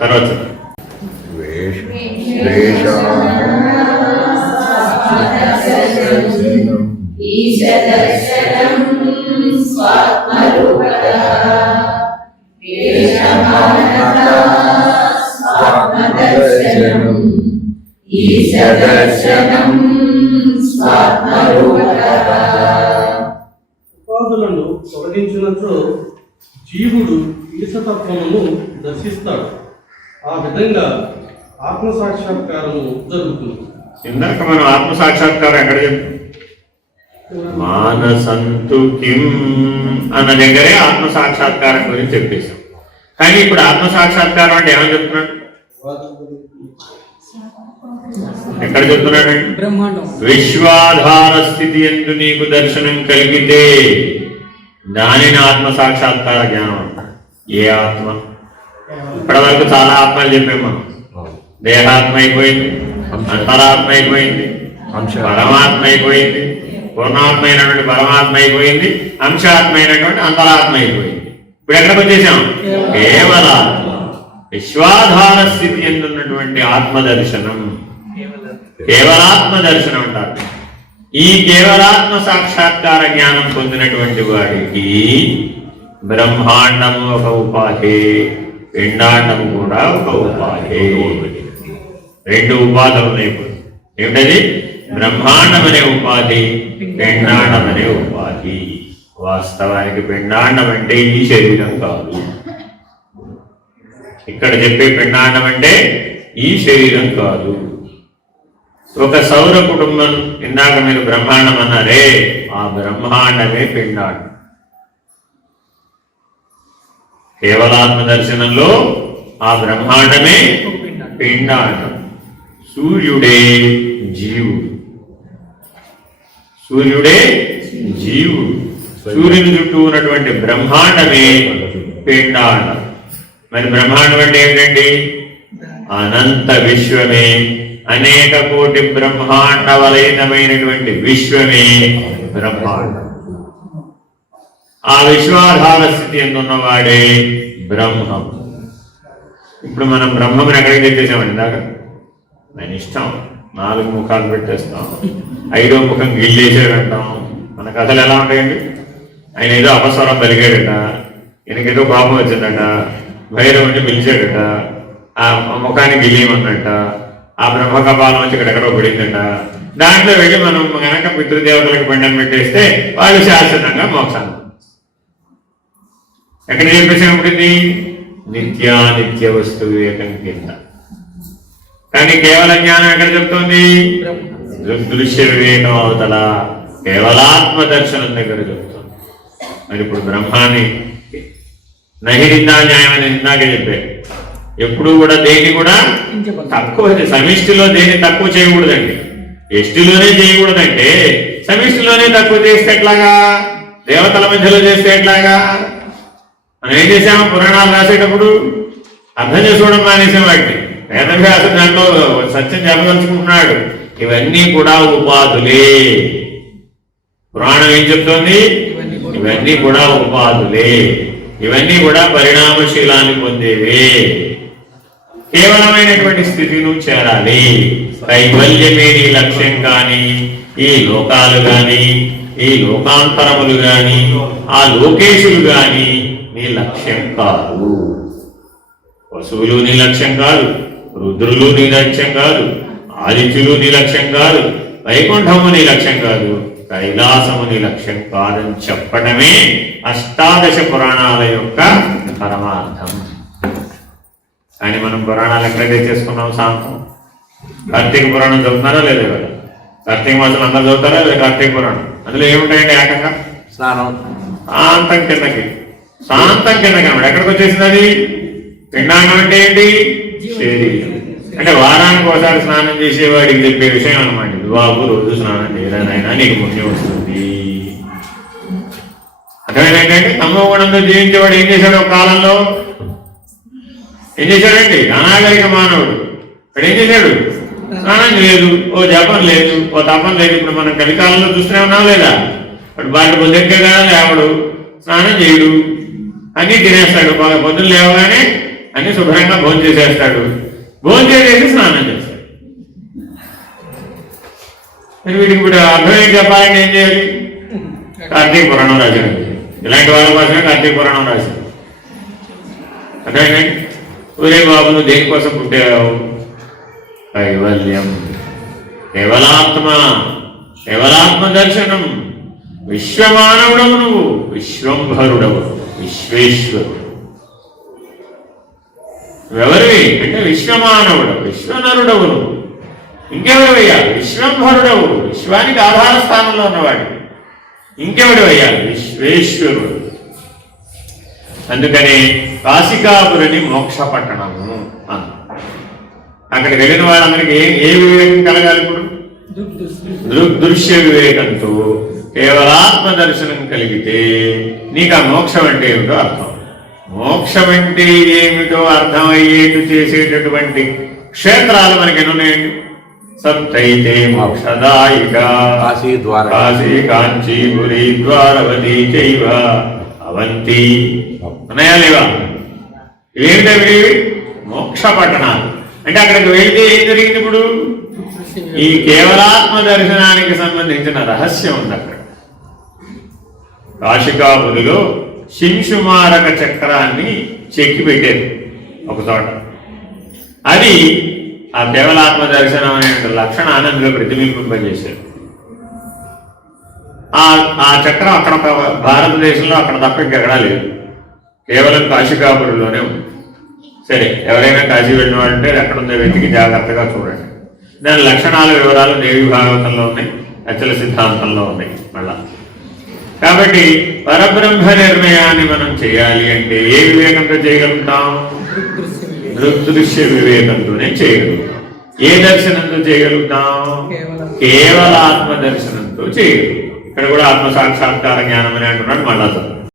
తర్వాత ఉపాధులను తొలగించినట్లు జీవుడు ఈశతత్వమును దర్శిస్తాడు. ఆ విధంగా ఆత్మసాక్షాత్కారము జరుగుతుంది. ఇందాక మనం ఆత్మసాక్షాత్కారం ఎక్కడ చెప్తాం? మానసంతు కిం అన్న దగ్గరే ఆత్మసాక్షాత్కారం గురించి చెప్పేశాం. కానీ ఇప్పుడు ఆత్మసాక్షాత్కారం అంటే ఏమని చెప్తున్నాడు? ఎక్కడ చెప్తున్నాడండి? విశ్వాధార స్థితి ఎందు నీకు దర్శనం కలిగితే దానిని ఆత్మసాక్షాత్కార జ్ఞానం అంటారు. ఏ ఆత్మ? ఇప్పటి వరకు చాలా ఆత్మలు చెప్పాము మనం. దేహాత్మ అయిపోయింది, అంతరాత్మ అయిపోయింది, పరమాత్మ అయిపోయింది, పూర్ణాత్మ అయినటువంటి పరమాత్మ అయిపోయింది, అంశాత్మ అయినటువంటి అంతరాత్మ అయిపోయింది. ఇప్పుడు ఎక్కడికి వచ్చేసాం? కేవలాత్మ, విశ్వాధార స్థితి ఎందున్నటువంటి ఆత్మదర్శనం, కేవలాత్మ దర్శనం అంటారు. ఈ కేవలాత్మ సాక్షాత్కార జ్ఞానం పొందినటువంటి వాడికి బ్రహ్మాండము ఒక ఉపాధి, పిండాండము కూడా ఒక ఉపాధి. రెండు ఉపాధులు ఉన్నాయి. ఏమిటది? బ్రహ్మాండం అనే ఉపాధి, పిండాండం అనే ఉపాధి. వాస్తవానికి పిండాండం అంటే ఈ శరీరం కాదు. ఇక్కడ చెప్పే పిండాండం అంటే ఈ శరీరం కాదు. ఒక సౌర కుటుంబం, ఇందాక మీరు బ్రహ్మాండం అన్నారే, ఆ బ్రహ్మాండమే పిండాండం. కేవలాత్మ దర్శనంలో ఆ బ్రహ్మాండమే పిండాండం. సూర్యుడే జీవుడు, సూర్యుడే జీవుడు. సూర్యుని చుట్టూ ఉన్నటువంటి బ్రహ్మాండమే పిండాండం. మరి బ్రహ్మాండం అంటే ఏమిటండి? అనంత విశ్వమే, అనేక కోటి బ్రహ్మాండ వలయమైనటువంటి విశ్వమే బ్రహ్మాండం. ఆ విశ్వాధార స్థితి ఎందున్నవాడే బ్రహ్మం. ఇప్పుడు మనం బ్రహ్మం ఎక్కడికి తెచ్చేసామండి? ఇందాక మన ఇష్టం, 4 ముఖాలు పెట్టేస్తాం, 5వ ముఖం గిల్లేసాడంటాం. మన కథలు ఎలా ఉంటాయండి? ఆయన ఏదో అపస్వరం పలిగాడట, ఈయనకేదో కోపం వచ్చిందట, భైరవుని పిలిచాడట, ఆ ముఖాన్ని గిల్లేయమన్నట, ఆ బ్రహ్మ కపాలం వచ్చి ఇక్కడెక్కడో పడిందట. దాంట్లో వెళ్ళి మనం కనుక పితృదేవతలకు పిండం పెట్టేస్తే వాళ్ళు శాశ్వతంగా మోక్షాన్ని. ఎక్కడ చెప్పేసి ఉంటుంది? నిత్యానిత్య వస్తు వివేకం కింద. కానీ కేవల జ్ఞానం ఎక్కడ చెప్తుంది? దృశ్య వివేకం అవతల కేవలాత్మ దర్శనం దగ్గర చెప్తుంది. మరి ఇప్పుడు బ్రహ్మాన్ని నహినిందా న్యాయం అని ఇందాకే చెప్పారు. ఎప్పుడు కూడా దేని కూడా తక్కువ, సమిష్టిలో దేని తక్కువ చేయకూడదండి. ఎష్టిలోనే చేయకూడదంటే సమిష్టిలోనే తక్కువ చేస్తే ఎట్లాగా? దేవతల మధ్యలో చేస్తే ఎట్లాగా? మనం ఏం చేసాము? పురాణాలు రాసేటప్పుడు అర్థం చేసుకోవడం మానేసాం. వాటిని వేదవ్యాసం దాంట్లో సత్యం చెప్పదలుచుకుంటున్నాడు. ఇవన్నీ కూడా ఉపాధులే. పురాణం ఏం చెప్తోంది? ఇవన్నీ కూడా ఉపాధులే, ఇవన్నీ కూడా పరిణామశీలాన్ని పొందేవే. కేవలమైనటువంటి స్థితి నువ్వు చేరాలి. కైవల్యమే నీ లక్ష్యం కానీ, ఈ లోకాలు గాని, ఈ లోకాంతరములు గాని, ఆ లోకేశులు గాని నీ లక్ష్యం కాదు. పశువులు నీ లక్ష్యం కాదు, రుద్రులు నీ లక్ష్యం కాదు, ఆదిత్యులు నీ లక్ష్యం కాదు, వైకుంఠము నీ లక్ష్యం కాదు, కైలాసము నీ లక్ష్యం కాదని చెప్పడమే అష్టాదశ పురాణాల యొక్క పరమార్థం. కానీ మనం పురాణాలు ఎక్కడైతే చేసుకున్నాం? సాంతం కార్తీక పురాణం చదువుతున్నారా లేదా? కదా కార్తీక మాసం అందరూ చదువుతారా లేదా? కార్తీక పురాణం అందులో ఏముంటాయండి? ఏకంగా స్నానం, శాంతం కిందకి, శాంతం కిందకి అన్నమాట. ఎక్కడికి వచ్చేసింది అది? పిండాంగం అంటే ఏంటి? శరీరం. అంటే వారానికి ఒకసారి స్నానం చేసేవాడికి చెప్పే విషయం అనమాట. బాబు రోజు స్నానం చేయరానైనా నీకు పుణ్యం వస్తుంది. అర్థమైంది ఏంటంటే తమో గుణంతో జీవించేవాడు ఏం చేశాడు? ఒక కాలంలో ఏం చేశాడండి? అనాగరిక మానవుడు. ఇక్కడ ఏం చేశాడు? స్నానం లేదు, ఓ జపం లేదు, ఓ తపం లేదు. ఇప్పుడు మనం కలికాలంలో చూస్తూనే ఉన్నాం లేదా? ఇప్పుడు వాటి పొద్దుగా లేవడు, స్నానం చేయడు, అన్నీ తినేస్తాడు. పొద్దున్న లేవగానే అని శుభ్రంగా భోజనం చేసేస్తాడు. భోజనం చేసేసి స్నానం చేస్తాడు. మరి వీడికి ఇప్పుడు అర్థం ఏం చెప్పాలంటే ఏం చేయాలి? కార్తీక పురాణం రాశాడు. ఇలాంటి వాళ్ళ కోసమే కార్తీక పురాణం రాశాడు. అర్థమైందండి? ఒరే బాబు నువ్వు దేనికోసం పుట్టావు? కైవల్యం, కేవలాత్మ దర్శనం. విశ్వమానవుడవు నువ్వు, విశ్వంభరుడవు, విశ్వేశ్వరుడు. నువ్వెవరివి అంటే విశ్వమానవుడవు, విశ్వనరుడవు నువ్వు. ఇంకెవరు అయ్యాలి? విశ్వంభరుడవు, విశ్వానికి ఆధార స్థానంలో ఉన్నవాడు. ఇంకెవడు అయ్యాలి? విశ్వేశ్వరుడు. అందుకని కాశికాపురిని మోక్ష పట్టణము అన్న. అక్కడికి వెళ్ళిన వాళ్ళందరికీ ఏ వివేకం కలగాలి? ఇప్పుడు దృగ్దృశ్య వివేకంతో కేవలాత్మ దర్శనం కలిగితే నీకు ఆ మోక్షం అంటే ఏమిటో అర్థం. మోక్షం అంటే ఏమిటో అర్థమయ్యేటు చేసేటటువంటి క్షేత్రాలు మనకి ఎన్నున్నాయండి? సప్తైతే మోక్షదాయిక కాశీ, కాంచీపురి, ద్వారవతి చైవ అవంతి. ఉన్నాయా లేవా? ఇవేమిటవి? మోక్ష పట్టణాలు. అంటే అక్కడికి వెళ్తే ఏం జరిగింది? ఇప్పుడు ఈ కేవలాత్మ దర్శనానికి సంబంధించిన రహస్యం ఉంది అక్కడ. కాశికాపురిలో శింశుమారక చక్రాన్ని చెక్కి పెట్టారు ఒక చోట. అది ఆ కేవలాత్మ దర్శనం అనే లక్షణాన్ని అందులో ప్రతిబింబింపజేశారు. ఆ చక్రం అక్కడ భారతదేశంలో అక్కడ తప్ప ఇంకెక్కడా లేదు, కేవలం కాశికాపురిలోనే ఉంది. సరే, ఎవరైనా కాశీ వెళ్ళిన వాళ్ళంటే ఎక్కడ ఉందో వెతికి జాగ్రత్తగా చూడండి. దాని లక్షణాల వివరాలు దేవి భాగవతంలో ఉన్నాయి, అచల సిద్ధాంతంలో ఉన్నాయి మళ్ళా. కాబట్టి పరబ్రహ్మ నిర్ణయాన్ని మనం చేయాలి అంటే ఏ వివేకంతో చేయగలుగుతాం? దృగ్దృశ్య వివేకంతోనే చేయగలుగుతాం. ఏ దర్శనంతో చేయగలుగుతాం? కేవల ఆత్మ దర్శనంతో చేయగలుగుతాం. ఇక్కడ కూడా ఆత్మ సాక్షాత్కార జ్ఞానం అని అంటున్నాడు మళ్ళా.